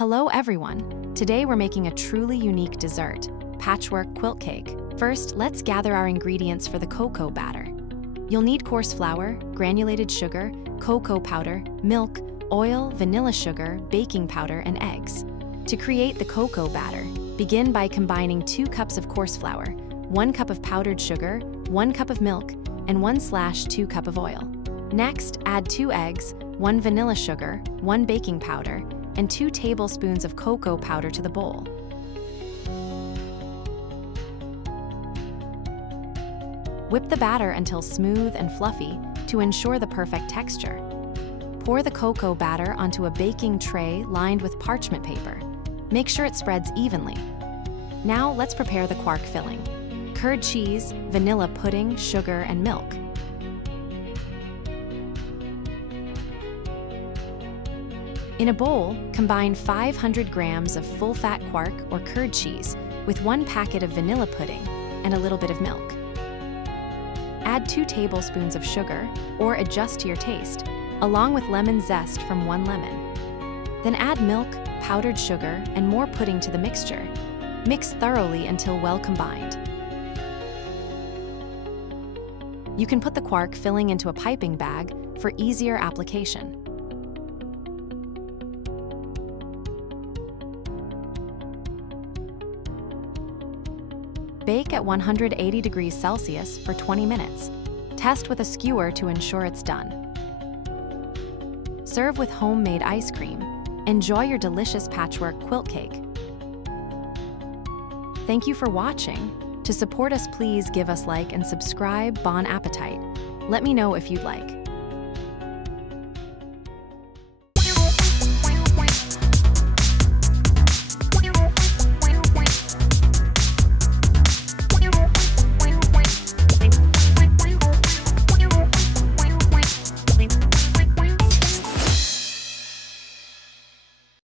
Hello everyone! Today we're making a truly unique dessert, Patchwork Quilt Cake. First, let's gather our ingredients for the cocoa batter. You'll need coarse flour, granulated sugar, cocoa powder, milk, oil, vanilla sugar, baking powder, and eggs. To create the cocoa batter, begin by combining 2 cups of coarse flour, 1 cup of powdered sugar, 1 cup of milk, and 1/2 cup of oil. Next, add 2 eggs, 1 vanilla sugar, 1 baking powder, and 2 tablespoons of cocoa powder to the bowl. Whip the batter until smooth and fluffy to ensure the perfect texture. Pour the cocoa batter onto a baking tray lined with parchment paper. Make sure it spreads evenly. Now let's prepare the quark filling. Curd cheese, vanilla pudding, sugar, and milk. In a bowl, combine 500 grams of full-fat quark or curd cheese with 1 packet of vanilla pudding and a little bit of milk. Add 2 tablespoons of sugar, or adjust to your taste, along with lemon zest from 1 lemon. Then add milk, powdered sugar, and more pudding to the mixture. Mix thoroughly until well combined. You can put the quark filling into a piping bag for easier application. Bake at 180 degrees Celsius for 20 minutes. Test with a skewer to ensure it's done. Serve with homemade ice cream. Enjoy your delicious patchwork quilt cake. Thank you for watching. To support us, please give us like and subscribe. Bon appetit. Let me know if you'd like.